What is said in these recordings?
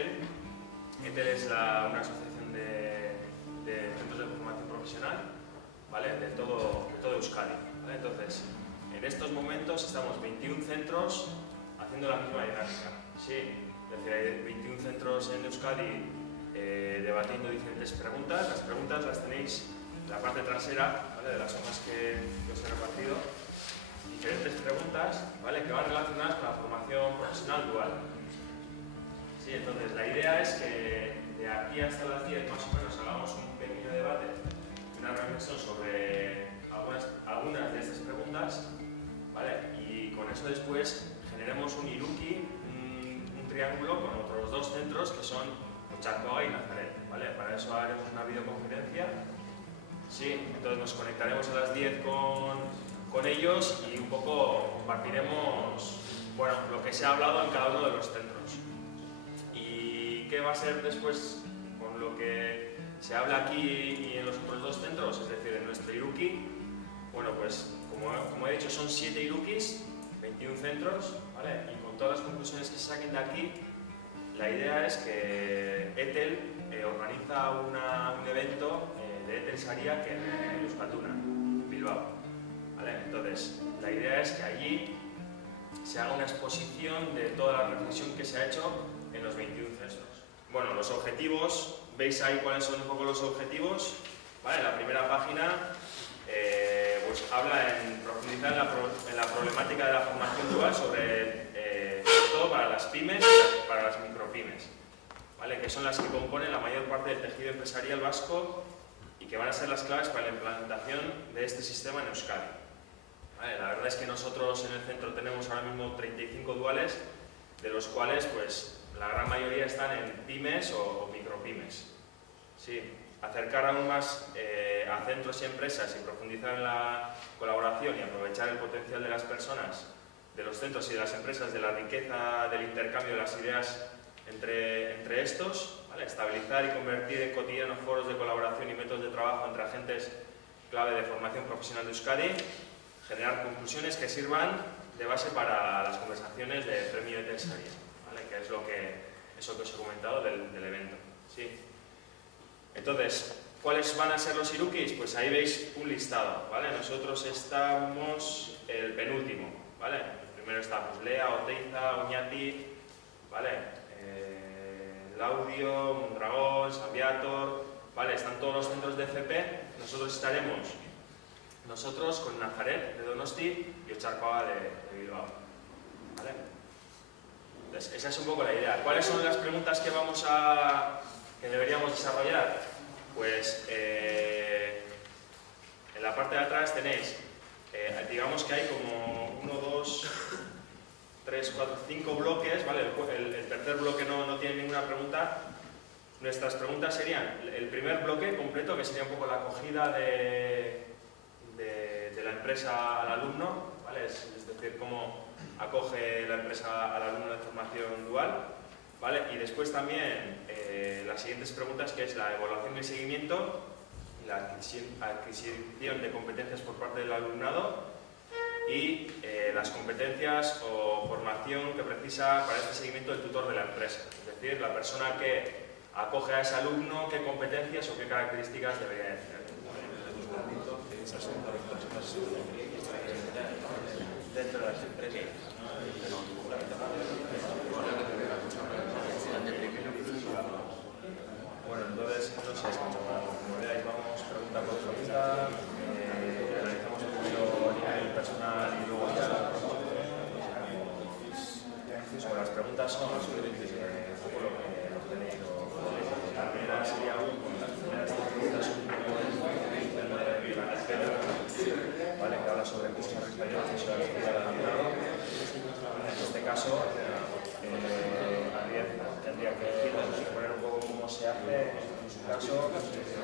ETEL. ETEL es una asociación de centros de formación profesional, ¿vale? de todo Euskadi. ¿Vale? Entonces, en estos momentos estamos 21 centros haciendo la misma dinámica. Sí, es decir, hay 21 centros en Euskadi debatiendo diferentes preguntas. Las preguntas las tenéis en la parte trasera, ¿vale? de las hojas que os he repartido. Diferentes preguntas, ¿vale? que van relacionadas con la formación profesional dual. Sí, entonces la idea es que de aquí hasta las 10 más o menos hagamos un pequeño debate, una reflexión sobre algunas de estas preguntas, ¿vale? y con eso después generemos un iruki, un triángulo con otros dos centros que son Otxarkoaga y Nazaret. ¿Vale? Para eso haremos una videoconferencia. Sí, entonces nos conectaremos a las 10 con ellos y un poco compartiremos bueno, lo que se ha hablado en cada uno de los centros. ¿Y qué va a ser después con lo que se habla aquí y en los otros dos centros? Es decir, en nuestro iruki, bueno, pues como he dicho, son 7 irukis, 21 centros, ¿vale? Y con todas las conclusiones que se saquen de aquí, la idea es que ETEL organiza un evento de ETEL Saria que en Euskalduna, Bilbao. ¿Vale? Entonces, la idea es que allí se haga una exposición de toda la reflexión que se ha hecho en los 21 centros. Bueno, los objetivos, ¿veis ahí cuáles son un poco los objetivos? ¿Vale? La primera página pues habla en profundizar en la problemática de la formación dual sobre todo para las pymes y para las micropymes, ¿vale? que son las que componen la mayor parte del tejido empresarial vasco y que van a ser las claves para la implantación de este sistema en Euskadi. ¿Vale? La verdad es que nosotros en el centro tenemos ahora mismo 35 duales, de los cuales pues, la gran mayoría están en pymes o micropymes. Sí, acercar aún más a centros y empresas y profundizar en la colaboración y aprovechar el potencial de las personas, de los centros y de las empresas, de la riqueza del intercambio de las ideas entre estos, ¿vale? Estabilizar y convertir en cotidianos foros de colaboración y métodos de trabajo entre agentes clave de formación profesional de Euskadi, generar conclusiones que sirvan de base para las conversaciones de Premio ETEL Saria, ¿vale? que es eso que os he comentado del evento. ¿Sí? Entonces, ¿cuáles van a ser los irukis? Pues ahí veis un listado, ¿vale? Nosotros estamos el penúltimo, ¿vale? El primero está pues, Lea, Oteiza, Oñati, ¿vale? Laudio, Mondragón, Sambiator, ¿vale? Están todos los centros de FP. Nosotros estaremos con Nazaret de Donosti y Otxarkoaga de Bilbao, ¿vale? Entonces, esa es un poco la idea. ¿Cuáles son las preguntas que deberíamos desarrollar? Pues en la parte de atrás tenéis, digamos que hay como 1, 2, 3, 4, 5 bloques, ¿vale? El tercer bloque no tiene ninguna pregunta. Nuestras preguntas serían el primer bloque completo, que sería un poco la acogida de la empresa al alumno, ¿vale? Es decir, cómo acoge la empresa al alumno de formación dual, ¿vale? Y después también las siguientes preguntas, que es la evaluación y seguimiento, la adquisición de competencias por parte del alumnado y las competencias o formación que precisa para este seguimiento el tutor de la empresa. Es decir, la persona que acoge a ese alumno, qué competencias o qué características debería tener. Dentro de las empresas. Bueno, entonces, no sé, como veáis, vamos pregunta por pregunta, analizamos un poquito a nivel personal y luego ya sobre las preguntas son un poco lo que he leído. La primera sería las primeras preguntas son un poco ¿vale? que habla sobre cómo se realiza el proceso de actividad del alumnado. En este caso, tendría que decirles, exponer un poco cómo se hace. En su caso,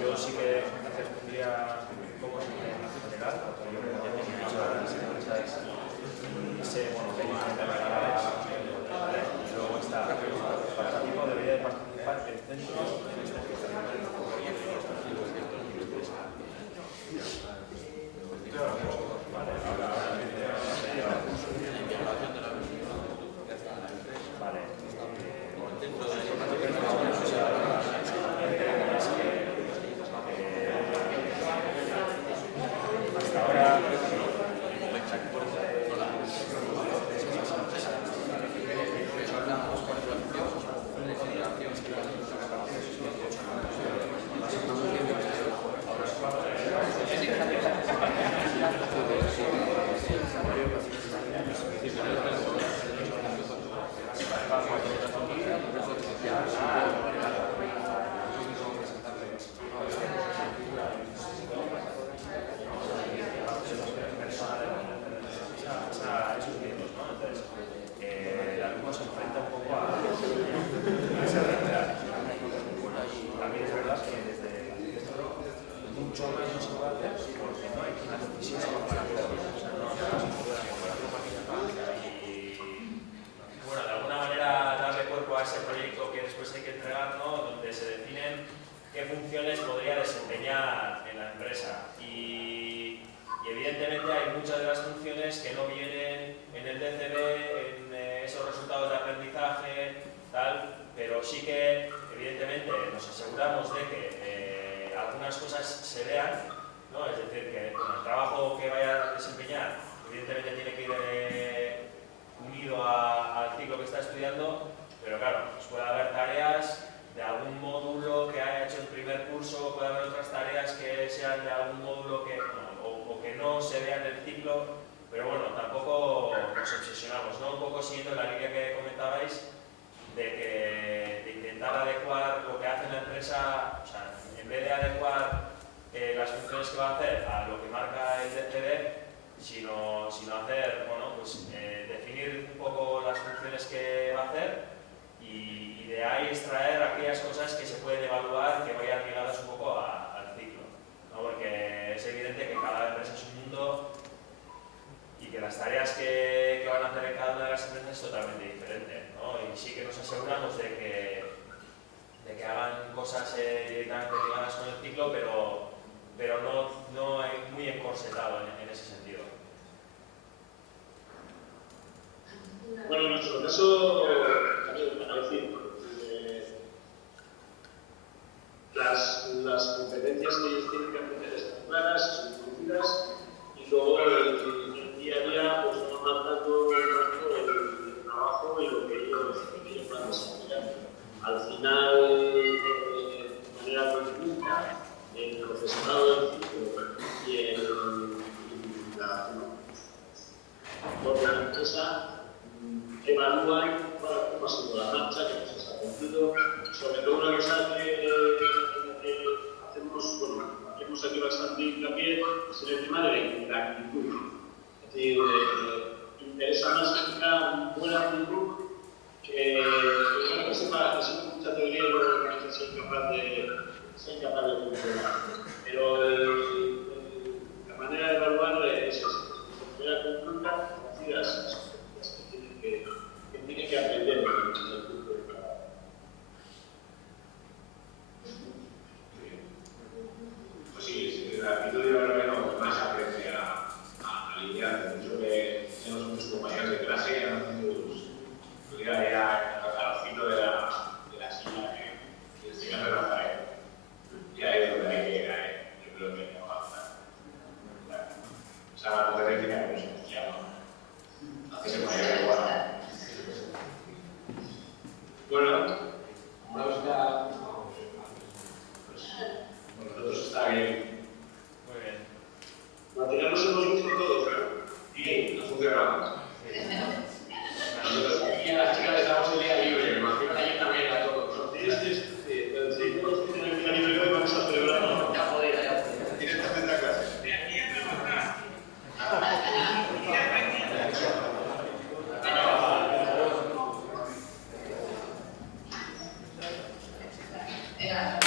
yo sí que respondía cómo se hace en general, porque yo ya tengo muchas empresas y sé que hay diferentes regalas. Luego está, el participante debería de participar el centro en este procedimiento. Vale, ahora vale, después hay que entregar, ¿no? Donde se definen qué funciones podría desempeñar en la empresa. Y evidentemente hay muchas de las funciones que no vienen en el DCB, en esos resultados de aprendizaje, tal, pero sí que evidentemente nos aseguramos de que algunas cosas se vean, ¿no? Es decir, que el trabajo que vaya a desempeñar evidentemente tiene que ir unido al ciclo que está estudiando, pero claro, pues puede haber tareas de algún módulo que haya hecho el primer curso, puede haber otras tareas que sean de algún módulo que, o que no se vean en el ciclo, pero bueno, tampoco nos obsesionamos, ¿no? Un poco siguiendo la línea que comentabais de intentar adecuar lo que hace la empresa, o sea, en vez de adecuar las funciones que va a hacer a lo que marca el DCB, sino hacer, bueno, pues definir un poco las funciones que va a hacer y de ahí extraer aquellas cosas que se pueden evaluar que vayan ligadas un poco al ciclo, ¿no? Porque es evidente que cada empresa es un mundo y que las tareas que van a hacer en cada una de las empresas es totalmente diferente, ¿no? Y sí que nos aseguramos de que hagan cosas directamente ligadas con el ciclo, pero no muy encorsetado en ese sentido. Bueno, en nuestro caso, para decir, las competencias que ellos tienen que aprender están claras, son conocidas, y luego el día a día pues van marcando el trabajo y lo que ellos van a desarrollar. Al final, de manera conjunta, el profesorado del ciclo y la propia empresa evalúan cómo ha sido la marcha, que se ha cumplido. Sobre todo una cosa que hacemos aquí bastante hincapié es en el tema de la actitud. Es decir, interesa más que una buena actitud que sepa mucha teoría y luego que sea incapaz de funcionar. Pero la manera de evaluar es esa. De manera conjunta, conocidas que tiene que aprender en el curso de trabajo. Pues sí, la actitud yo creo que no más aprende a lidiar. Mucho que tenemos muchos compañeros de clase que han tenido ya al filo de la silla que el señor de Rafael. Y ahí es donde hay que yo creo que hay que avanzar. O sea, la competencia que nos llama. Hacerse mayor igual. Bueno, nosotros está bien. Muy bien. Material nos hemos visto todos, ¿no? Y ha funcionado. Nosotros aquí a las chicas les damos el día libre, me imagino que ayer también a todos, ¿no? Sí, todos tienen el día libre hoy, vamos a celebrarlo. Ya podía. Directamente a clase. De aquí a trabajar. Era